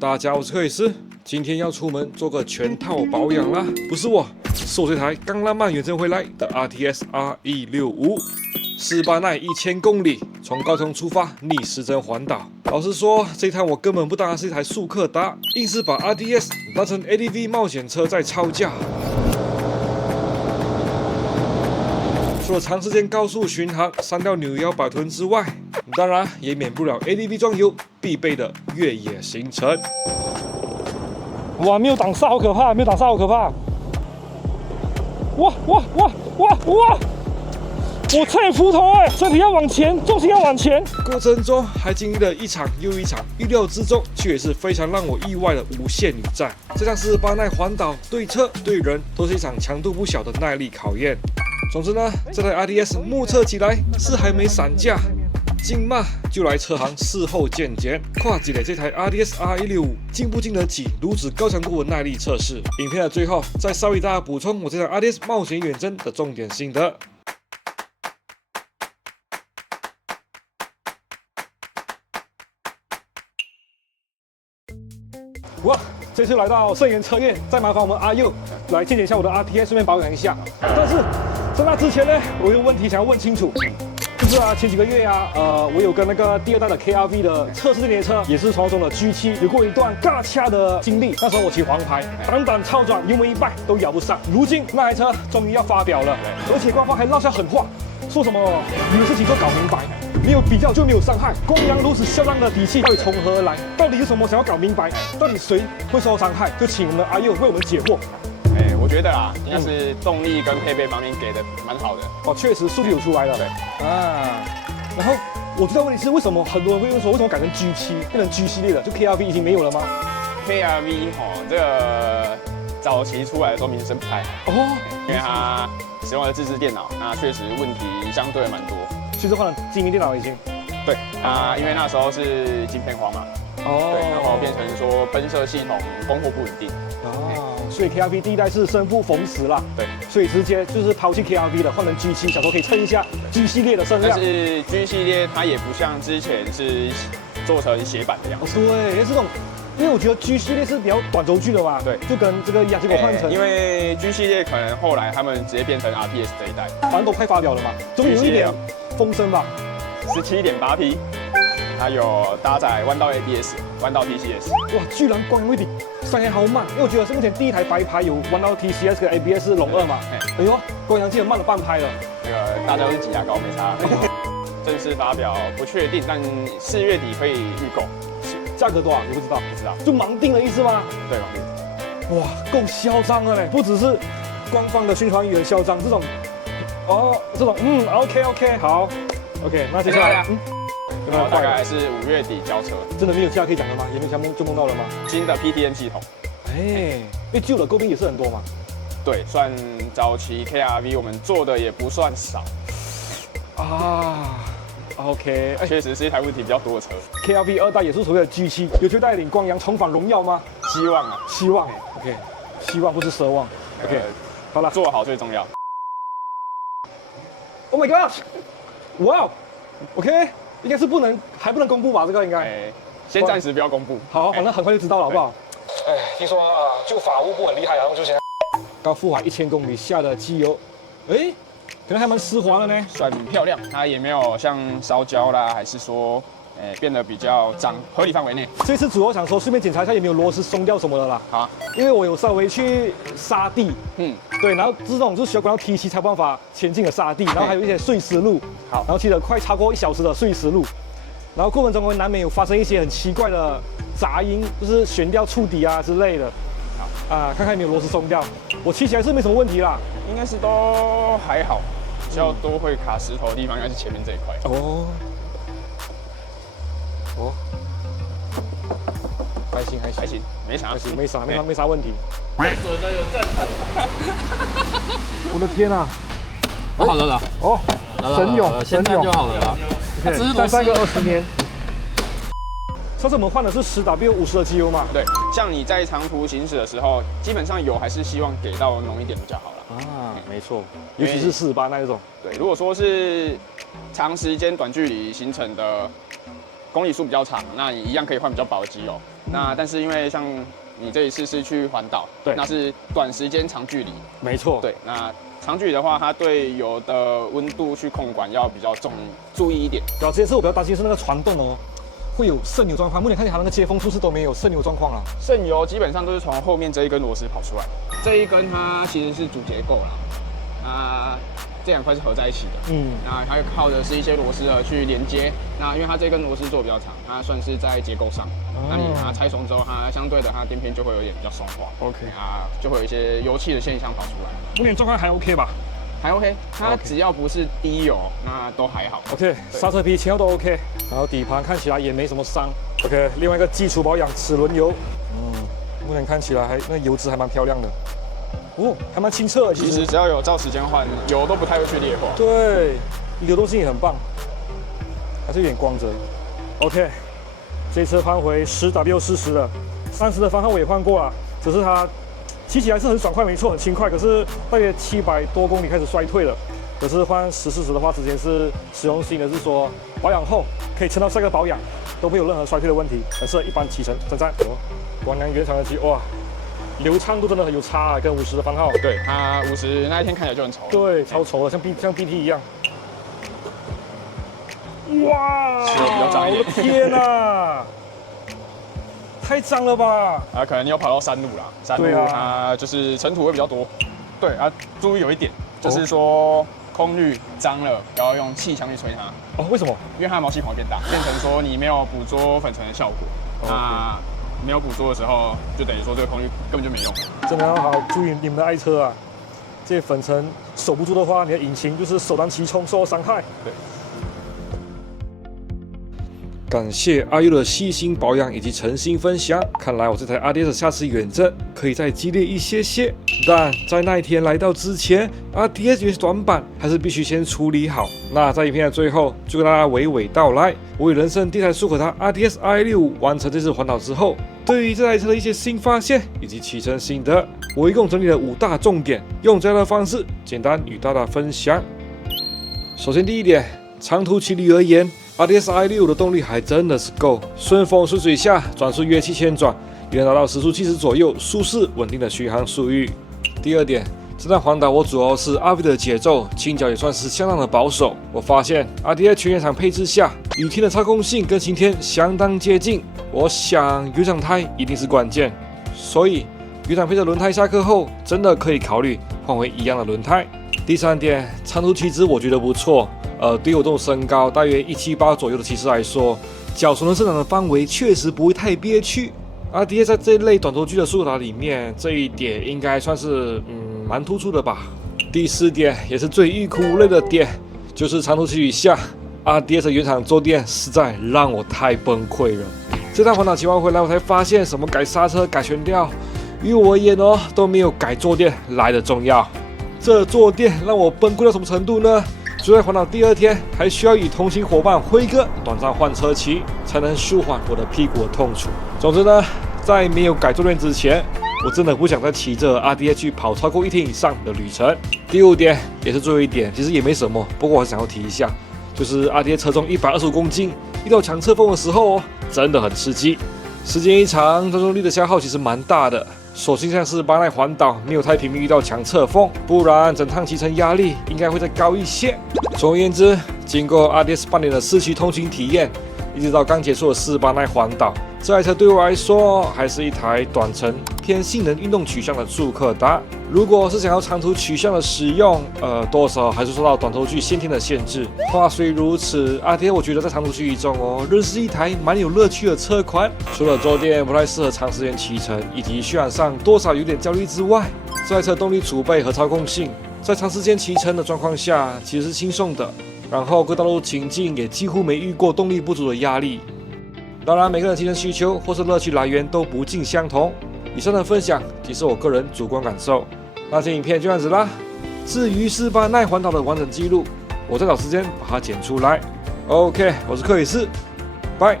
大家好，我是克里斯，今天要出门做個全套保養啦。不是我，是我這台剛浪漫遠征回來的 RTS R165，斯巴奈1000公里，從高雄出發逆時針環島。老實說，這趟我根本不當它是一台速克達，硬是把 RTS 當成 ADV 冒險車在操駕。除了長時間高速巡航、刪掉紐腰擺臀之外，當然也免不了 ADV 裝油必備的越野行程。哇，沒有擋煞好可怕，沒有擋煞好可怕！哇！我差點撲頭哎，身體要往前，重心要往前。過程中還經歷了一場又一場，預料之中卻也是非常讓我意外的無限女戰。這場斯巴奈環島對車對人都是一場強度不小的耐力考驗。總之呢，這台 RTS 目測起來是還沒散架，經嘛就來車行事後見檢，跨級的這台 RTS R165經不經得起如此高強度的耐力測試？影片的最後再稍微大家補充我這台 RTS 冒險遠征的重點心得。哇，這次來到盛源車業，再麻煩我們阿佑來見檢一下我的 RTS，順便保養一下。但是在那之前呢，我有問題想要問清楚。就是前幾個月我有跟那個第二代的 KRV 的測試這台車，也是傳說中的 G7，有過一段尬掐的經歷。那時候我騎黃牌，單板超轉，油門一拜都搖不上。如今那台車終於要發表了，而且官方還撂下狠話，說什麼你們事情都搞明白，沒有比較就沒有傷害。光陽如此囂張的底氣到底從何而來？到底是什麼想要搞明白？到底誰會受到傷害？就請我們的阿佑為我們解惑。我覺得啦，應該是動力跟配備方面給的蠻好的。哦，確實數據有出來了。對啊，然後我知道問題是為什麼很多人會問說，為什麼改成 G7 變成 G 系列了？就 KRV 已經沒有了嗎 ？KRV 這個早期出來的時候名聲不太好哦，因為它使用的自製電腦，那確實問題相對蠻多。其實換了精英電腦已經。對啊，因為那時候是晶片荒嘛。哦。對，然後變成說噴射系統供貨不穩定。哦。所以 KRV 第一代是生不逢時啦，對，所以直接就是拋棄 KRV 了，換成 G7，想說可以蹭一下 G 系列的聲量。但是 G 系列它也不像之前是做成斜板的樣子。對，這種，因為我覺得 G 系列是比較短軸距的嘛，对，就跟這個一樣，結果換成，因為 G 系列可能後來他們直接變成 RTS 這一代，反正都快發表了嘛，終於有一點風聲吧。17.8P。它有搭載彎道 ABS、彎道 TCS。哇，居然光陽會比三陽好慢，因為我覺得是目前第一台白牌有彎道 TCS 跟 ABS 龍2嘛。哎呦，光陽竟然慢了半拍了。那個大家都是擠牙膏，沒差。正式發表不確定，但4月底可以預購。價格多少？你不知道？不知道。就盲定的意思嗎？對，盲定。哇，夠囂張了嘞！不只是官方的宣傳語很囂張，這種，OK， 好 ，OK， 那接下來然後大概是5月底交車，真的沒有其他可以講的嗎？也沒有就夢到了嗎？新的 PTM 系統，因為舊的詬病也是很多嘛。對，算早期 KRV 我們做的也不算少啊。OK， 確實是一台問題比較多的車。KRV 2代也是所謂的 G7，有去帶領光陽重返榮耀嗎？希望啊，希望。OK， 希望不是奢望。OK， 好了，做好最重要。Oh my god！ 哇 ，OK。應該是還不能公布吧？這個應該，先暫時不要公布。好，反正很快就知道了，好不好？聽說就法務部很厲害，然後就現在高富海1000公里下的機油，可能還蠻絲滑的呢，算漂亮。它也沒有像燒焦啦，還是說，變得比較髒，合理範圍內。這次主要想說，順便檢查一下有沒有螺絲鬆掉什麼的啦。好，因為我有稍微去沙地，對，然後這種就是需要關到 T7 才有辦法前進的沙地，然後還有一些碎石路。好，然後騎了快超過1小時的碎石路，然後過程中会難免有發生一些很奇怪的雜音，就是懸吊觸底啊之類的。好，看看有沒有螺絲鬆掉。我騎起來是沒什麼問題啦，應該是都還好，比較多會卡石頭的地方應該是前面這一塊。還行，沒啥問題。我的天啊！好了啦，神勇，现在就好了啦。再塞個20年。上次我們換的是10W50的機油嘛？對，像你在長途行駛的時候，基本上油還是希望給到濃一點比較好啦。沒錯，尤其是48那一種。對，如果說是長時間短距離行程的公里數比較長，那你一樣可以換比較薄的機油。那但是因為像你這一次是去環島，對，那是短時間長距離，沒錯，對，那長距離的話，它對油的溫度去控管要比較注意一點。然後這次我比較擔心是那個傳動哦，會有滲油狀況。目前看起來它那個接縫處是都沒有滲油狀況啊。滲油基本上都是從後面這一根螺絲跑出來，這一根它其實是主結構啦，那這兩塊是合在一起的，那它靠的是一些螺絲去連接。那因為它這根螺絲做比較長，它算是在結構上。那你把它拆松之後，它相对的它墊片就会有點比較鬆滑 ，OK， 啊，就会有一些油氣的現象跑出来。目前狀況還 OK 吧？還 OK， 它只要不是低油，那都還好。OK， 剎車皮前後都 OK， 然後底盤看起來也沒什麼傷。OK， 另外一個基礎保養齒輪油，目前看起來那油脂還蠻漂亮的，哦，還蠻清澈的。其實只要有照時間換，油都不太會去裂化。對，流動性也很棒，還是有點光澤。OK。這車換回10W40了，30的番號我也換過了，只是它騎起來是很爽快，沒錯，很輕快。可是大約700多公里開始衰退了。可是換1040的話，之前是使用性的是說保養後可以撐到下個保養，都沒有任何衰退的問題，很適合一般騎乘。讚讚。光良原廠的機，哇，流暢度真的很有差啊，跟50的番號。對，它50那一天看起來就很醜。對，超醜的，像 BT 一樣。哇！比較髒一點。我的天哪！太髒了吧！啊，可能你有跑到山路啦，山路它就是塵土會比較多。對啊，注意有一點，就是說空濾髒了，不要用氣槍去吹它。哦，為什麼？因為它的毛細孔會變大，變成說你沒有捕捉粉塵的效果。那沒有捕捉的時候，就等於說這個空濾根本就沒用。真的要好好注意你們的愛車啊！這些粉塵守不住的話，你的引擎就是首當其衝受到傷害。對。感謝阿佑的細心保養以及誠心分享，看來我這台 RDS 下次遠征可以再激烈一些。但在那一天來到之前 ，RDS 有些短板還是必須先處理好。那在影片的最後，就跟大家娓娓道來，我以人生第一台速可達 RDS i65完成這次環島之後，對於這台車的一些新發現以及騎乘心得，我一共整理了5大重點，用這樣的方式簡單與大家分享。首先第一點，長途騎旅而言，RDS i65的動力還真的是夠，順風順水下，轉速約7000轉，也能達到時速70左右，舒適穩定的巡航速域。第二點，這趟環島我主要是 RV 的節奏，傾角也算是相當的保守。我發現 RDS 全原廠配置下，雨天的操控性跟晴天相當接近，我想原廠胎一定是關鍵，所以原廠配的輪胎下課後，真的可以考慮換回一樣的輪胎。第三點，長途騎姿我覺得不錯。對我這種身高大約178左右的騎士來說，腳所能生長的範圍確實不會太憋屈。RDS 在這一類短軸距的速可達裡面，這一點應該算是蠻突出的吧。第4點也是最欲哭無淚的點，就是長途騎旅下 RDS 的原廠坐墊實在讓我太崩潰了。這趟環島騎完回來，我才發現什麼改剎車、改懸吊，於我而言都沒有改坐墊來得重要。這坐墊讓我崩潰到什麼程度呢？就在環島第2天，還需要與同行夥伴輝哥短暫換車騎，才能舒緩我的屁股的痛楚。總之呢，在沒有改坐墊之前，我真的不想再騎着 RDS 去跑超過1天以上的旅程。第5點也是最後一點，其實也沒什麼，不過我想要提一下，就是 RDS 車重125公斤，遇到強側風的時候真的很刺激。時間一長，專注力的消耗其實蠻大的。所幸像是巴奈環島沒有太頻密遇到強側風，不然整趟騎乘壓力應該會再高一些。總而言之，經過 RDS 半年的市區通勤體驗，一直到剛結束的4巴奈環島，這台車對我來說還是一台短程偏性能運動取向的速可達。如果是想要長途取向的使用，多少還是受到短軸距先天的限制。話雖如此，RDS 我覺得在長途騎旅中仍是一台蠻有樂趣的車款。除了坐墊不太適合長時間騎乘，以及續航上多少有點焦慮之外，這台車動力儲備和操控性，在長時間騎乘的狀況下其實是輕鬆的。然後各道路情境也幾乎沒遇過動力不足的壓力。當然，每個人騎乘需求或是樂趣來源都不盡相同。以上的分享只是我個人主觀感受。那這影片就這樣子啦。至於4巴奈環島的完整記錄，我再找時間把它剪出來。OK， 我是克里斯，拜。